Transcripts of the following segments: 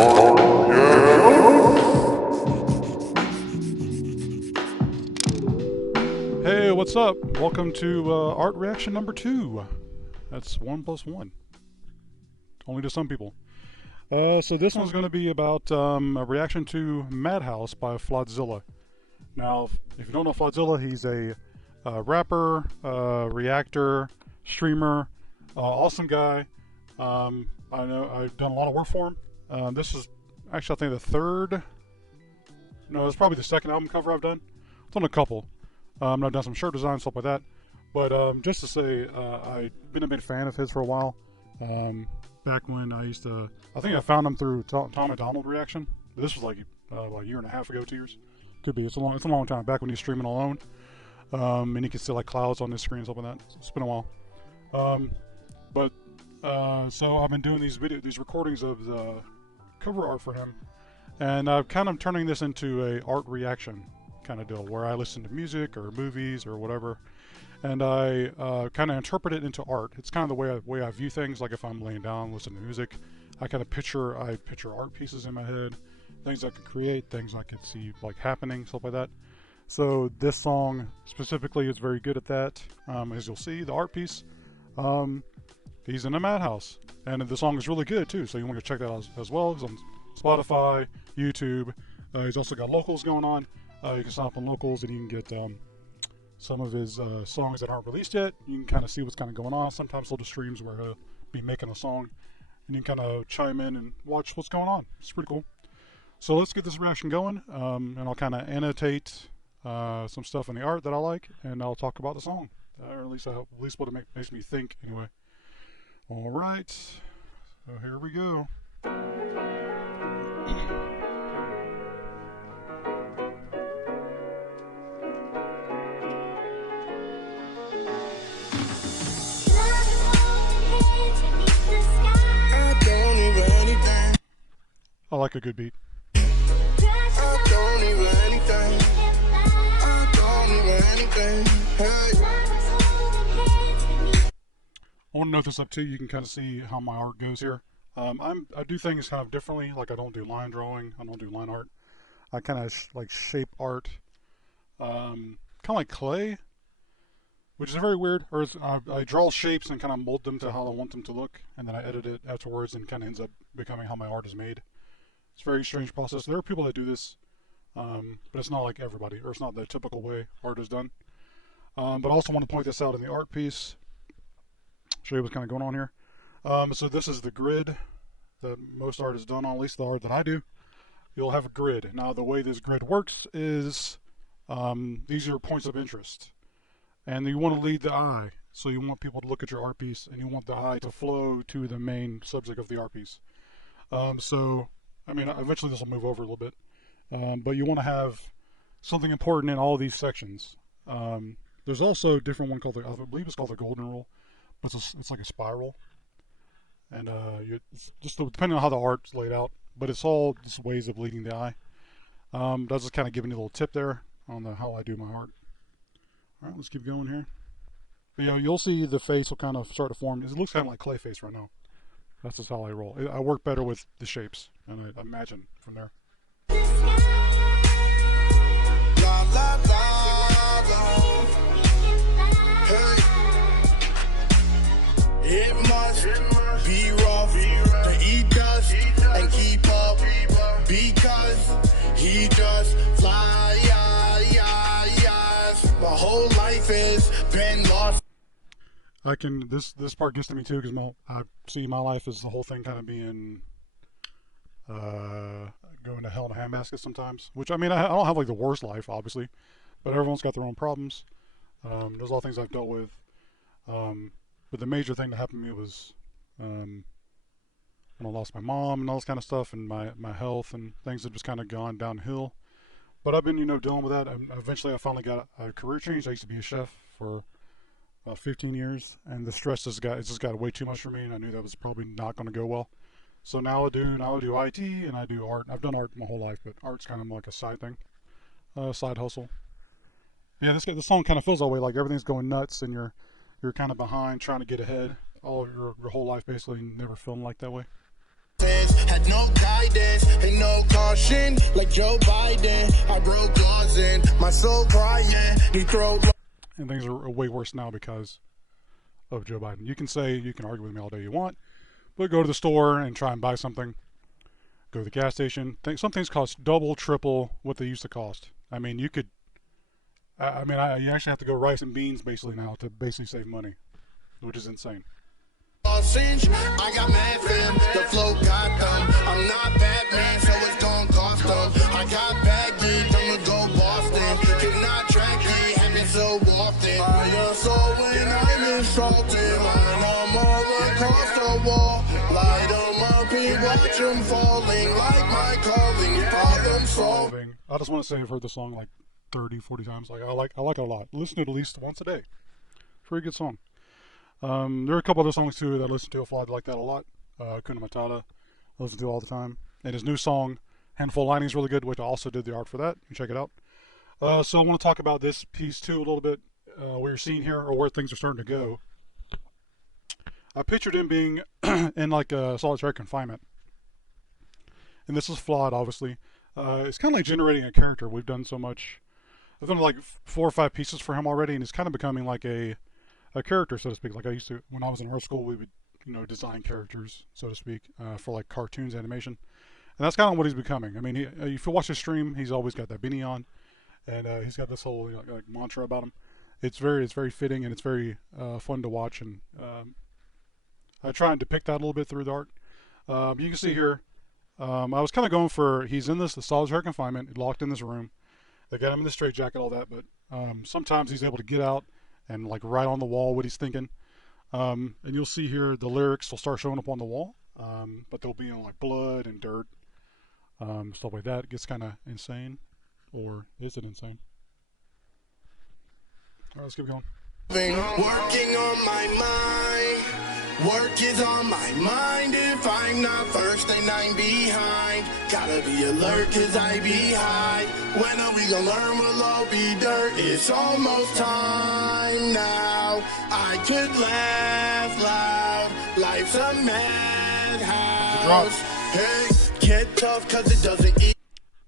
Hey, what's up? Welcome to art reaction number 2. That's 1 plus 1. Only to some people. So this one's going to be about a reaction to Madhouse by Flodzilla. Now, if you don't know Flodzilla, he's a rapper, reactor, streamer, awesome guy. I know I've done a lot of work for him. This is actually, I think, the third. No, it's probably the second album cover I've done. I've done a couple. I've done some shirt design, stuff like that. But just to say, I've been a big fan of his for a while. Back when I used to, I think I found him through Tom and Donald reaction. This was like a year and a half ago, 2 years. Could be. It's a long time. Back when he was streaming alone, and you could see like clouds on his screen and stuff like that. It's been a while. So I've been doing these recordings of the cover art for him, and I'm kind of turning this into a art reaction kind of deal, where I listen to music or movies or whatever, and I kind of interpret it into art. It's kind of the way I view things. Like if I'm laying down listening to music, I kind of picture art pieces in my head, things I could create, things I could see like happening, stuff like that. So this song specifically is very good at that. As you'll see, the art piece, he's in a madhouse, and the song is really good too. So you want to check that out as well. It's on Spotify, YouTube. He's also got locals going on. You can sign up on locals and you can get some of his songs that aren't released yet. You can kind of see what's kind of going on. Sometimes he'll do streams where he'll be making a song, and you can kind of chime in and watch what's going on. It's pretty cool. So let's get this reaction going, and I'll kind of annotate some stuff in the art that I like, and I'll talk about the song, or at least what it makes me think anyway. All right, so here we go. I like a good beat. I want to note this up too. You can kind of see how my art goes here. I do things kind of differently. Like I don't do line drawing. I don't do line art. I kind of like shape art, kind of like clay, which is very weird. Or I draw shapes and kind of mold them to how I want them to look, and then I edit it afterwards, and kind of ends up becoming how my art is made. It's a very strange process. There are people that do this, but it's not like everybody, or it's not the typical way art is done. But I also want to point this out in the art piece. Show you what's kind of going on here. So this is the grid that most art is done on, at least the art that I do. You'll have a grid. Now the way this grid works is these are points of interest, and you want to lead the eye. So you want people to look at your art piece, and you want the eye to flow to the main subject of the art piece. So I mean, eventually this will move over a little bit, but you want to have something important in all of these sections. There's also a different one called I believe it's called the golden rule, but it's like a spiral, and it's just depending on how the art's laid out. But it's all just ways of leading the eye. That's just kind of giving you a little tip there on how I do my art. All right, let's keep going here. But yeah, you'll see the face will kind of start to form. It looks kind of like clay face right now. That's just how I roll. I work better with the shapes, and I imagine from there. It must be rough to eat dust and keep up, because he just fly. My whole life has been lost. This part gets to me too, because I see my life as the whole thing kind of being going to hell in a handbasket sometimes. Which, I mean, I don't have like the worst life, obviously, but everyone's got their own problems. There's all things I've dealt with. But the major thing that happened to me was when I lost my mom and all this kind of stuff, and my health and things have just kind of gone downhill. But I've been, dealing with that. And eventually I finally got a career change. I used to be a chef for about 15 years, and the stress just got way too much for me, and I knew that was probably not going to go well. So now I do IT, and I do art. I've done art my whole life, but art's kind of like a side thing, side hustle. Yeah, this song kind of feels that way. Like everything's going nuts, and you're kind of behind, trying to get ahead. All your whole life, basically, never feeling like that way. Had no guidance. caution, like Joe Biden. I broke laws in my soul crying. He throw. And things are way worse now because of Joe Biden. You can argue with me all day you want, but go to the store and try and buy something. Go to the gas station. Some things cost double, triple what they used to cost. I mean, you could. you actually have to go rice and beans basically now to basically save money, which is insane. I got mad fam, the flow got them. I'm not Batman, so it's gonna cost them. I got baggage, I'ma go Boston. Cannot track it, happens so often. I am so when I'm insulted. When I'm all across the wall, light them up and watch them falling. Like my calling, problem solving. I just want to say I've heard the song like 30, 40 times. I like it a lot. Listen to it at least once a day. Pretty good song. There are a couple other songs too that I listen to. I like that a lot. Kuna Matata, I listen to all the time. And his new song, Handful of Lightning, is really good, which I also did the art for that. You check it out. So I want to talk about this piece too a little bit. What you're seeing here, or where things are starting to go. I pictured him being in like a solitary confinement. And this is flawed, obviously. It's kind of like generating a character. We've done so much. I've done like 4 or 5 pieces for him already, and it's kind of becoming like a character, so to speak. Like I used to, when I was in art school, we would, design characters, so to speak, for like cartoons, animation. And that's kind of what he's becoming. I mean, if you watch his stream, he's always got that beanie on, and he's got this whole like mantra about him. It's very fitting, and it's very fun to watch. And I try and depict that a little bit through the art. You can see here, I was kind of going for, he's in the solitary confinement, locked in this room. They got him in the straitjacket, all that, but sometimes he's able to get out and like write on the wall what he's thinking. And you'll see here the lyrics will start showing up on the wall, but they'll be in like blood and dirt, stuff like that. It gets kind of insane, or is it insane? All right, let's keep going. Working on my mind. Work is on my mind. If I'm not first, then I'm behind. Gotta be alert, cause I be high. When are we gonna learn? We'll all be dirt. It's almost time now. I could laugh loud. Life's a madhouse. Hey, get tough, cause it doesn't eat.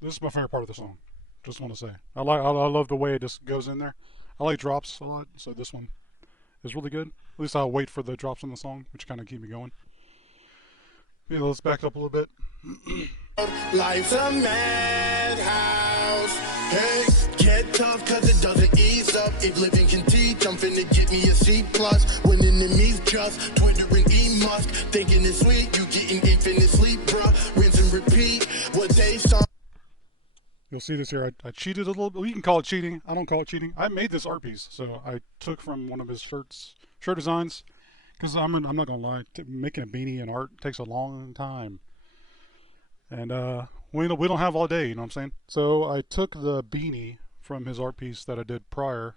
This is my favorite part of the song. Just want to say. I love the way it just goes in there. I like drops a lot, so this one is really good. At least I'll wait for the drops in the song, which kind of keep me going. Yeah, let's back up a little bit. Life's a madhouse. Hey, get tough cause it doesn't ease up. If living can teach, I'm finna get me a C+. When enemies just Twitter and E-Musk. Thinking it's sweet, you getting infinite sleep, bruh. Rinse and repeat what they saw. You'll see this here. I cheated a little bit. Well, you can call it cheating. I don't call it cheating. I made this art piece, so I took from one of his shirt designs. Because I'm not gonna lie, making a beanie and art takes a long time, and we don't have all day. You know what I'm saying? So I took the beanie from his art piece that I did prior,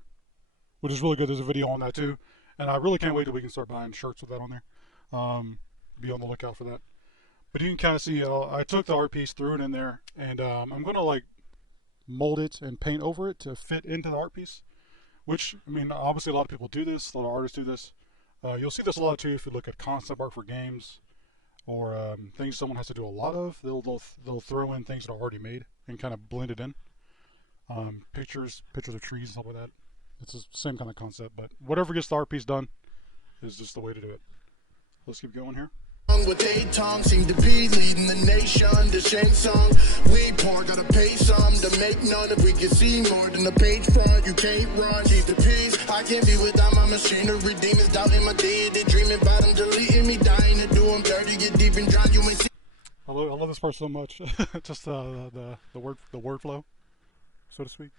which is really good. There's a video on that too, and I really can't wait till we can start buying shirts with that on there. Be on the lookout for that. But you can kind of see I took the art piece, threw it in there, and I'm gonna like mold it and paint over it to fit into the art piece, which, I mean, obviously a lot of people do this, a lot of artists do this. You'll see this a lot too if you look at concept art for games, or things someone has to do a lot of. They'll throw in things that are already made and kind of blend it in. Pictures of trees, stuff like that. It's the same kind of concept, but whatever gets the art piece done is just the way to do it. Let's keep going here. With 8 tongues seem to be leading the nation. The shame song we poor, gotta pay some to make none. If we can see more than the page front, you can't run. Keep the peace. I can't be without my machinery. Demons doubting my deity, dreaming about them deleting me, dying to do them dirty, get deep and drown. You ain't see. I love this part so much. Just the word flow, so to speak.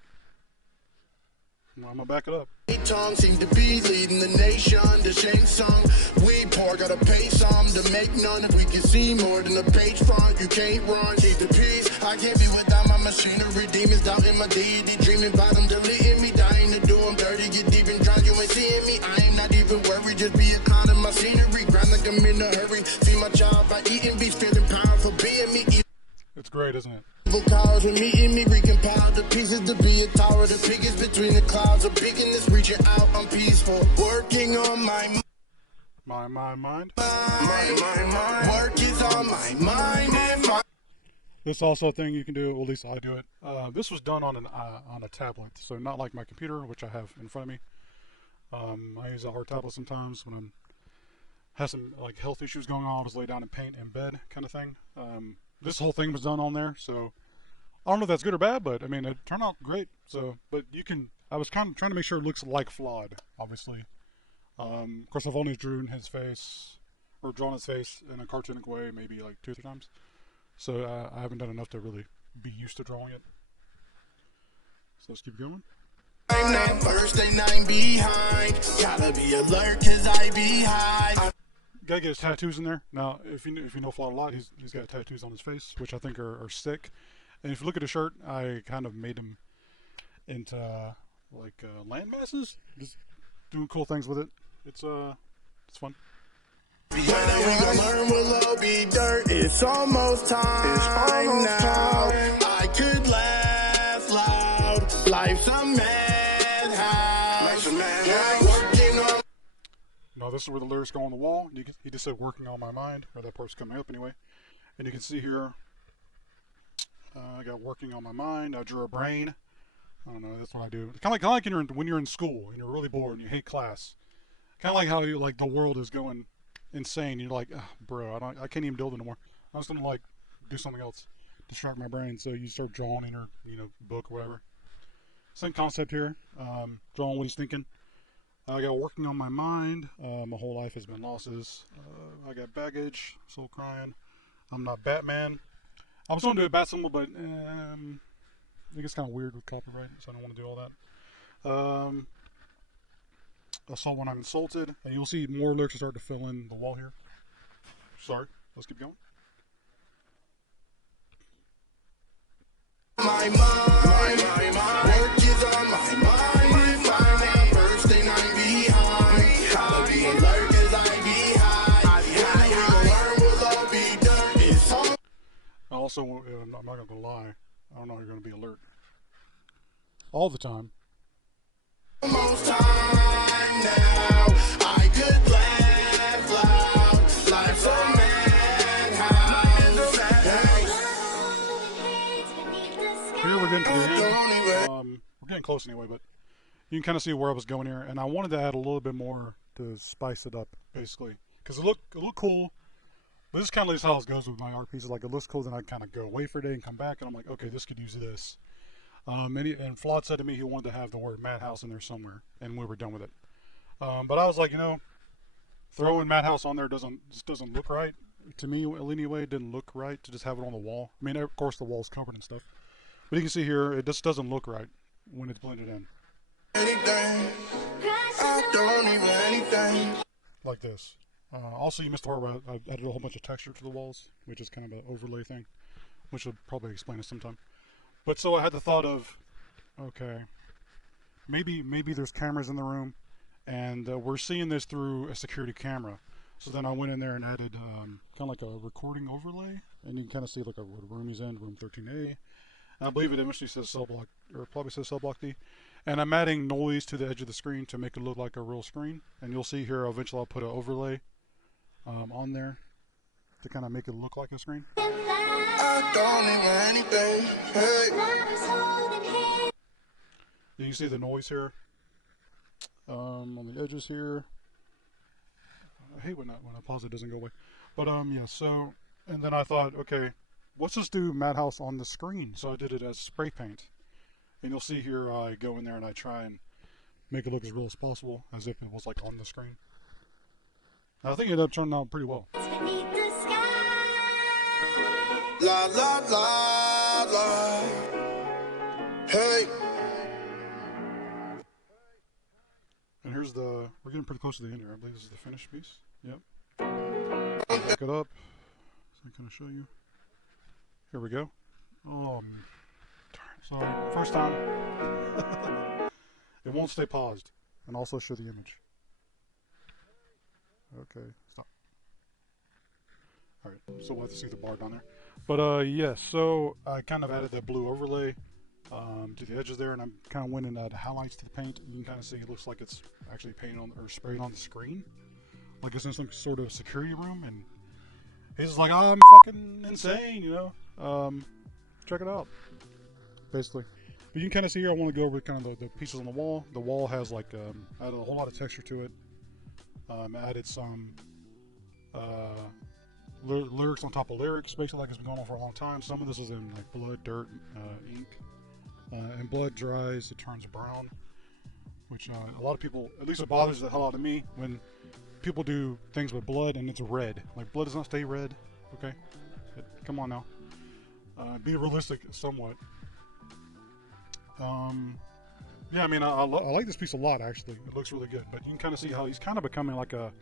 I'm gonna back it up. 8 tongues seem to be leading the nation. The shame song we poor, gotta pay some to make none. If we can see more than the page front, you can't run. Keep the peace. I can't be without my machinery. Demons doubting my deity, dreaming about them deleting me, dying to do them dirty, get deep and drown. You ain't seeing me. I ain't not even worried. Just be a clown in my scenery. Grind like I'm in a hurry. See my child by eating beef, feeling powerful, being me. It's great, isn't it? Cows and meeting me, recompile the pieces to be a tower. The biggest between the clouds, a bigness reaching out. I'm peaceful, working on my mind. My mind. Work is on my mind. It's also a thing you can do. Well, at least I do it. This was done on a tablet, so not like my computer, which I have in front of me. I use a hard tablet sometimes when I'm have some like health issues going on. I was lay down and paint in bed, kind of thing. This whole thing was done on there, so I don't know if that's good or bad, but I mean it turned out great. So, but you can. I was kind of trying to make sure it looks like flawed, obviously. Of course, I've only drawn his face or drawn his face in a cartoonic way, maybe like 2 or 3 times. So I haven't done enough to really be used to drawing it. So let's keep going. I'm that first and I'm behind. Gotta be alert cause I be high. Gotta get his tattoos in there. Now, if you know Flawed a lot, he's got tattoos on his face, which I think are sick. And if you look at his shirt, I kind of made him into like land masses, just doing cool things with it. It's fun. When we gon' learn we'll all be dirt. It's almost time now. I could laugh loud. Life's a madhouse. Working on. Now this is where the lyrics go on the wall. He just said "working on my mind," or that part's coming up anyway. And you can see here, I got "working on my mind." I drew a brain. I don't know. That's what I do. It's kind of like when you're in school and you're really bored and you hate class. Kind of like how you like the world is going insane. You're like, oh, bro, I can't even do it anymore. I was gonna like do something else, distract my brain. So you start drawing in your book or whatever. Same concept here. Drawing what he's thinking. I got "working on my mind." My whole life has been losses. I got baggage. Soul crying. I'm not Batman. I was going to do a bat symbol, but I think it's kind of weird with copyright, so I don't want to do all that. Assault when I'm insulted. And you'll see more lyrics start to fill in the wall here. Sorry. Let's keep going. My mind. Work is on my mind. If I'm that first and I'm behind. Gotta be alert cause I be high. When we gon' learn we'll all be dirt. It's Also, I'm not going to lie. I don't know you're going to be alert all the time. almost time now. I could laugh loud. Life's a madhouse. Here we're getting to the end. We're getting close anyway, but you can kind of see where I was going here, and I wanted to add a little bit more to spice it up, basically, because it looked cool. But this kind of is how it goes with my art pieces. Like it looks cool, then I kind of go away for a day and come back, and I'm like, okay, this could use this. And Flawed said to me he wanted to have the word Madhouse in there somewhere, and we were done with it. But I was like, throwing Madhouse on there just doesn't look right to me. Anyway, it didn't look right to just have it on the wall. I mean, of course the wall's covered and stuff, but you can see here it just doesn't look right when it's blended in. Anything. I don't even anything. Like this. Also, you missed the part where I added a whole bunch of texture to the walls, which is kind of an overlay thing, which will probably explain it sometime. But so I had the thought of, okay, maybe there's cameras in the room, and we're seeing this through a security camera. So then I went in there and added kind of like a recording overlay, and you can kind of see like what room he's in, room 13A. And I believe it eventually says cell block, or probably says cell block D. And I'm adding noise to the edge of the screen to make it look like a real screen. And you'll see here, eventually I'll put an overlay on there to kind of make it look like a screen. I don't even anything. Hey. You can see the noise here on the edges here. I hate when I pause it doesn't go away. But yeah, so, and then I thought, okay, let's just do Madhouse on the screen. So I did it as spray paint. And you'll see here I go in there and I try and make it look as real as possible, as if it was like on the screen. And I think it ended up turning out pretty well. La la la la. Hey. And here's we're getting pretty close to the end here. I believe this is the finished piece. Yep. Back it up so I can kind of show you. Here we go. Sorry, first time. It won't stay paused. And also show the image. Okay, stop. Alright, so we'll have to see the bar down there. But yes, so I kind of added that blue overlay to the edges there, and I'm kind of went and added highlights to the paint. You can kind of see it looks like it's actually painted on or sprayed on the screen, like it's in some sort of security room. And he's like, "I'm fucking insane," check it out. Basically. But you can kind of see here, I want to go over kind of the pieces on the wall. The wall has like, added a whole lot of texture to it. Added some lyrics on top of lyrics, basically like it's been going on for a long time. Some of this is in like blood, dirt, ink. And blood dries, it turns brown. Which a lot of people, at least it bothers the hell out of me when people do things with blood and it's red. Like, blood does not stay red, okay? Come on now. Be realistic somewhat. Yeah, I mean, I like this piece a lot, actually. It looks really good, but you can kind of see how he's kind of becoming like a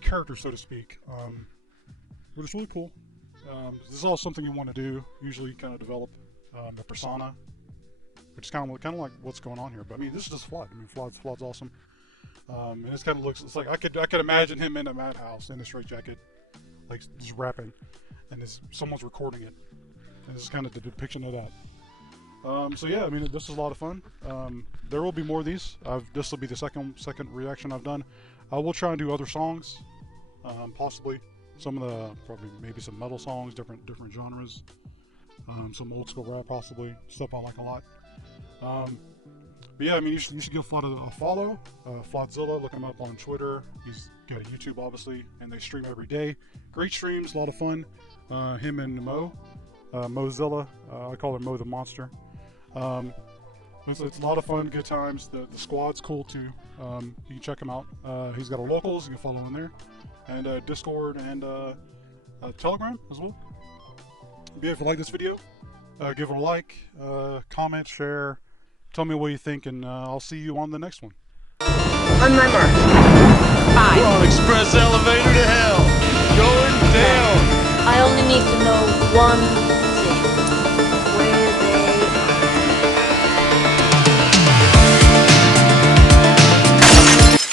character, so to speak. Which is really cool. This is all something you want to do. Usually, kind of develop a persona, which is kind of like what's going on here. But I mean, this is just Flood. I mean, Flood's awesome. And this kind of looks. It's like I could imagine him in a Madhouse in a straitjacket, like just rapping, and someone's recording it. And this is kind of the depiction of that. So yeah, I mean, this is a lot of fun. There will be more of these. This will be the second reaction I've done. I will try and do other songs, possibly some of the maybe some metal songs, different genres, some old school rap, possibly stuff I like a lot. But yeah, I mean, you should give Flood a follow. Flodzilla, look him up on Twitter. He's got a YouTube, obviously, and they stream every day. Great streams, a lot of fun. Him and Mozilla. I call her Mo the Monster. It's a lot of fun, good times. The squad's cool too. You can check him out. He's got a locals, you can follow him there, and Discord and Telegram as well. Yeah, if you like this video, give it a like, comment, share, tell me what you think, and I'll see you on the next one. On my mark. 5. We're on express elevator to hell. Going down. I only need to know one